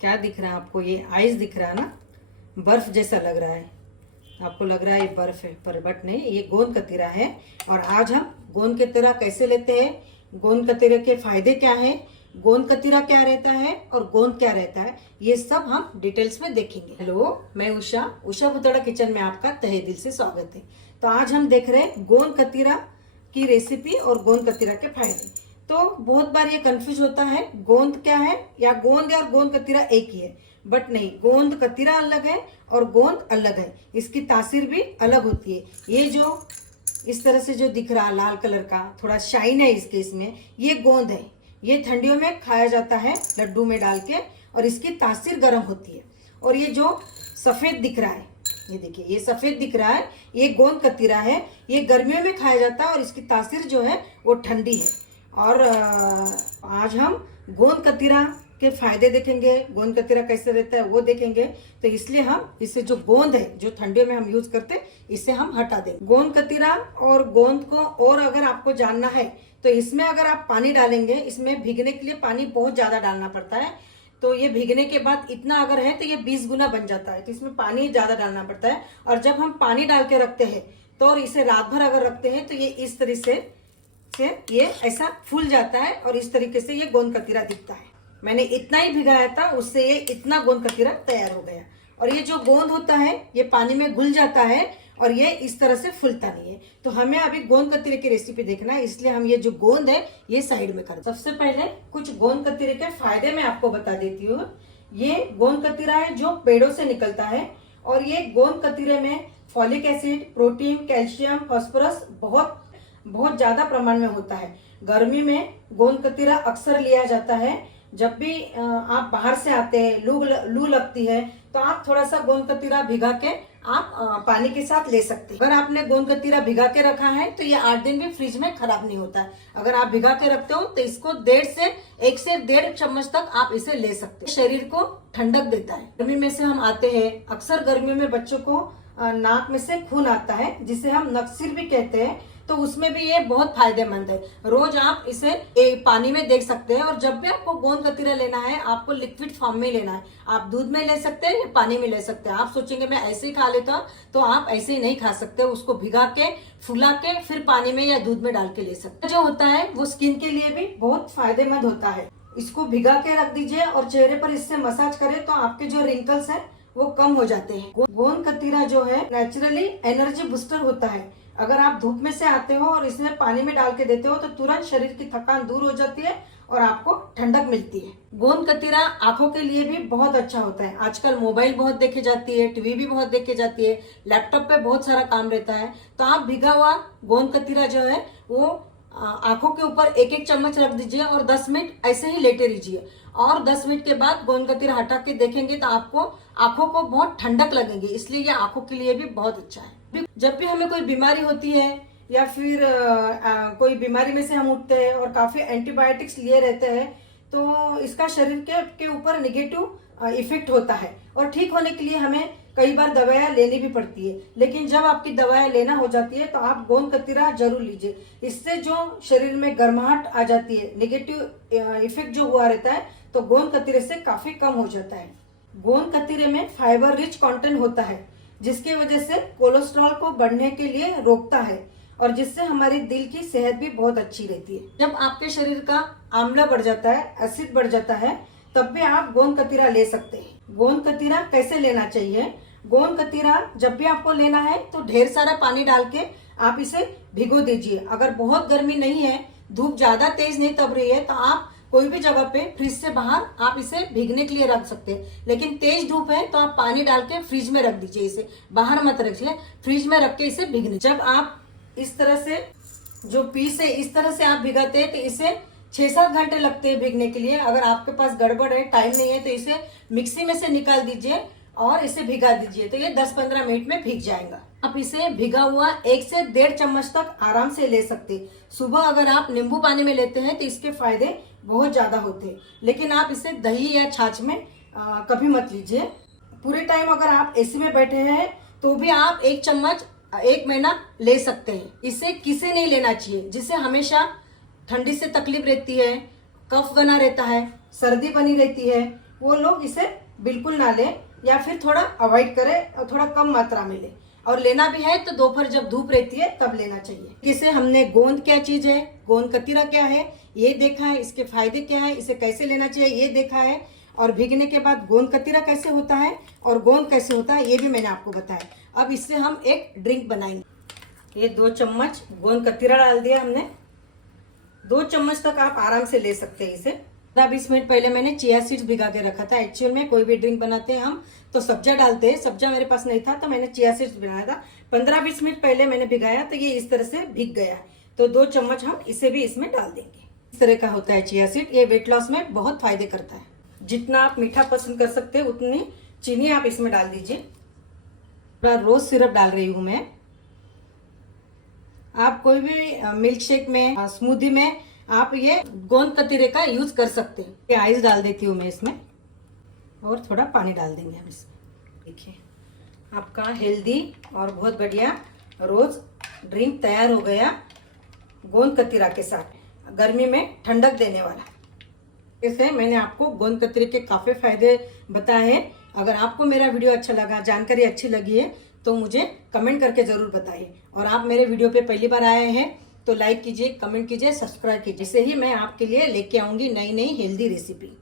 क्या दिख रहा है आपको? ये आइस दिख रहा है ना, बर्फ जैसा लग रहा है। आपको लग रहा है ये बर्फ है, पर बट नहीं, ये गोंद कतीरा है। और आज हम गोंद कतीरा कैसे लेते हैं, गोंद कतीरे के फायदे क्या हैं, गोंद कतीरा क्या रहता है और गोंद क्या रहता है, ये सब हम डिटेल्स में देखेंगे। हेलो, मैं उषा भुतड़ा किचन में आपका तहे दिल से स्वागत है। तो आज हम देख रहे हैं गोंद कतीरा की रेसिपी और गोंद कतीरा के फायदे। तो बहुत बार ये कंफ्यूज होता है, गोंद क्या है या गोंद कतीरा एक ही है, बट नहीं, गोंद कतीरा अलग है और गोंद अलग है। इसकी तासीर भी अलग होती है। ये जो इस तरह से जो दिख रहा लाल कलर का थोड़ा शाइन है इसके, इसमें ये गोंद है। ये ठंडियों में खाया जाता है लड्डू में डाल के, और इसकी तासीर गर्म होती है। और ये जो सफेद दिख रहा है, ये देखिए, ये सफेद दिख रहा है, ये गोंद कतीरा है। ये गर्मियों में खाया जाता है और इसकी तासीर जो है वो ठंडी है। और आज हम गोंद कतीरा के फायदे देखेंगे, गोंद कतीरा कैसे रहता है वो देखेंगे। तो इसलिए हम इससे जो गोंद है जो ठंडे में हम यूज करते हैं, इसे हम हटा देंगे। गोंद कतीरा और गोंद को और अगर आपको जानना है तो इसमें अगर आप पानी डालेंगे, इसमें भीगने के लिए पानी बहुत ज्यादा डालना पड़ता है। तो ये भीगने के बाद इतना अगर है तो ये 20 गुना बन जाता है, तो इसमें पानी ज्यादा डालना पड़ता है। और जब हम पानी डाल के रखते हैं तो और इसे रात भर अगर रखते हैं तो ये इस तरह से ये ऐसा फूल जाता है और इस तरीके से ये गोंद कतीरा दिखता है। मैंने इतना ही भिगाया था, उससे ये इतना गोंद कतीरा तैयार हो गया। और ये जो गोंद होता है ये पानी में घुल जाता है और ये इस तरह से फूलता नहीं है। तो हमें अभी गोंद कतीरे की रेसिपी देखना है, इसलिए हम ये जो गोंद है ये साइड में कर। सबसे पहले कुछ गोंद कतीरे के फायदे मैं आपको बता देती हूँ। ये गोंद कतीरा है जो पेड़ों से निकलता है, और ये गोंद कतीरे में folic acid, protein, calcium, phosphorus बहुत ज्यादा प्रमाण में होता है। गर्मी में गोंद कतीरा अक्सर लिया जाता है। जब भी आप बाहर से आते हैं, लू लगती है, तो आप थोड़ा सा गोंद कतीरा भिगा के आप पानी के साथ ले सकते हैं। अगर आपने गोंद कतीरा भिगा के रखा है तो ये 8 दिन भी फ्रिज में खराब नहीं होता है। अगर आप भिगा के रखते हो तो इसको 1 से 1.5 चम्मच तक आप इसे ले सकते हैं। शरीर को ठंडक देता है। गर्मी में से हम आते हैं, अक्सर गर्मियों में बच्चों को नाक में से खून आता है, जिसे हम नक्सीर भी कहते हैं। तो उसमें भी ये बहुत फायदेमंद है। रोज आप इसे पानी में देख सकते हैं। और जब भी आपको गोंद कतीरा लेना है, आपको लिक्विड फॉर्म में लेना है। आप दूध में ले सकते हैं या पानी में ले सकते हैं। आप सोचेंगे मैं ऐसे ही खा लेता हूँ, तो आप ऐसे ही नहीं खा सकते। उसको भिगा के, फुला के, फिर पानी में या दूध में डाल के ले सकते हैं। जो होता है वो स्किन के लिए भी बहुत फायदेमंद होता है। इसको भिगा के रख दीजिए और चेहरे पर इससे मसाज करें तो आपके जो रिंकल्स है वो कम हो जाते हैं। गोंद कतीरा जो है नेचुरली एनर्जी बूस्टर होता है। अगर आप धूप में से आते हो और इसमें पानी में डाल के देते हो तो तुरंत शरीर की थकान दूर हो जाती है और आपको ठंडक मिलती है। गोंद कतीरा आंखों के लिए भी बहुत अच्छा होता है। आजकल मोबाइल बहुत देखे जाती है, टीवी भी बहुत देखे जाती है, लैपटॉप पे बहुत सारा काम रहता है। तो आप भिगा हुआ गोंद कतीरा जो है वो आंखों के ऊपर 1 चम्मच रख दीजिए और 10 मिनट ऐसे ही लेटे रहिए। और 10 मिनट के बाद गोंद कतीरा हटा के देखेंगे तो आपको आंखों को बहुत ठंडक लगेगी। इसलिए ये आंखों के लिए भी बहुत अच्छा है। जब भी हमें कोई बीमारी होती है या फिर कोई बीमारी में से हम उठते हैं और काफी एंटीबायोटिक्स लिए रहते हैं, तो इसका शरीर के ऊपर निगेटिव इफेक्ट होता है और ठीक होने के लिए हमें कई बार दवाइयां लेनी भी पड़ती है। लेकिन जब आपकी दवाइयां लेना हो जाती है तो आप गोंद कतीरा जरूर लीजिए। इससे जो शरीर में गर्माहट आ जाती है, नेगेटिव इफेक्ट जो हुआ रहता है, तो गोंद कतीरे से काफी कम हो जाता है। गोंद कतीरे में फाइबर रिच कंटेंट होता है, जिसकी वजह से कोलेस्ट्रॉल को बढ़ने के लिए रोकता है और जिससे हमारी दिल की सेहत भी बहुत अच्छी रहती है। जब आपके शरीर का आंवला बढ़ जाता है, एसिड बढ़ जाता है, तब भी आप गोंद कतीरा ले सकते हैं। गोंद कतीरा कैसे लेना चाहिए? गोंद कतीरा जब भी आपको लेना है तो ढेर सारा पानी डाल के आप इसे भिगो दीजिए। अगर बहुत गर्मी नहीं है, धूप ज्यादा तेज नहीं तब रही है, तो आप कोई भी जगह पे फ्रिज से बाहर आप इसे भीगने के लिए रख सकते हैं। लेकिन तेज धूप है तो आप पानी डाल के फ्रिज में रख दीजिए, इसे बाहर मत रखिए, फ्रिज में रख के इसे भीगने। जब आप इस तरह से जो पीस है इस तरह से आप भिगाते हैं तो इसे 6-7 घंटे लगते हैं भीगने के लिए। अगर आपके पास गड़बड़ है, टाइम नहीं है, तो इसे मिक्सी में से निकाल दीजिए और इसे भिगा दीजिए, तो ये 10-15 मिनट में भीग जाएगा। आप इसे भिगा हुआ 1 से 1.5 चम्मच तक आराम से ले सकते हैं। सुबह अगर आप नींबू पानी में लेते हैं तो इसके फायदे बहुत ज्यादा होते हैं। लेकिन आप इसे दही या छाछ में कभी मत लीजिए। पूरे टाइम अगर आप एसी में बैठे हैं तो भी आप 1 चम्मच 1 महीना ले सकते हैं। इसे किसे नहीं लेना चाहिए जिसे हमेशा ठंडी से तकलीफ रहती है, कफ बना रहता है, सर्दी बनी रहती है, वो लोग इसे बिल्कुल ना लें या फिर थोड़ा अवॉइड करें और थोड़ा कम मात्रा में लें। और लेना भी है तो दोपहर जब धूप रहती है तब लेना चाहिए। किसे हमने गोंद क्या चीज है, गोंद कतीरा क्या है ये देखा है, इसके फायदे क्या है, इसे कैसे लेना चाहिए ये देखा है, और भीगने के बाद गोंद कतीरा कैसे होता है और गोंद कैसे होता है ये भी मैंने आपको बताया। अब इससे हम एक ड्रिंक बनाएंगे। ये 2 चम्मच गोंद कतीरा डाल दिया हमने, 2 चम्मच तक आप आराम से ले सकते हैं इसे। 15-20 मिनट पहले मैंने चिया सीड्स भिगा के रखा था। एक्चुअल में कोई भी ड्रिंक बनाते हैं हम तो सब्जा डालते हैं, सब्जा मेरे पास नहीं था तो मैंने चिया सीड्स बनाया था। 15-20 मिनट पहले मैंने भिगाया तो ये इस तरह से भीग गया, तो 2 चम्मच हम इसे भी इसमें डाल देंगे। इस तरह का होता है चिया सीड, ये वेट लॉस में बहुत फायदे करता है। जितना आप मीठा पसंद कर सकते हैं उतनी चीनी आप इसमें डाल दीजिए। थोड़ा रोज सिरप डाल रही हूँ मैं। आप कोई भी मिल्क शेक में, स्मूदी में आप ये गोंद कतीरे का यूज कर सकते हैं। ये आइस डाल देती हूँ मैं इसमें और थोड़ा पानी डाल देंगे हम इसमें। देखिए आपका हेल्दी और बहुत बढ़िया रोज ड्रिंक तैयार हो गया गोंद कतीरा के साथ, गर्मी में ठंडक देने वाला। इससे मैंने आपको गोंद कतीरे के काफी फायदे बताए हैं। अगर आपको मेरा वीडियो अच्छा लगा, जानकारी अच्छी लगी है तो मुझे कमेंट करके जरूर बताइए। और आप मेरे वीडियो पे पहली बार आए हैं तो लाइक कीजिए, कमेंट कीजिए, सब्सक्राइब कीजिए। इससे ही मैं आपके लिए लेके आऊंगी नई नई हेल्दी रेसिपी।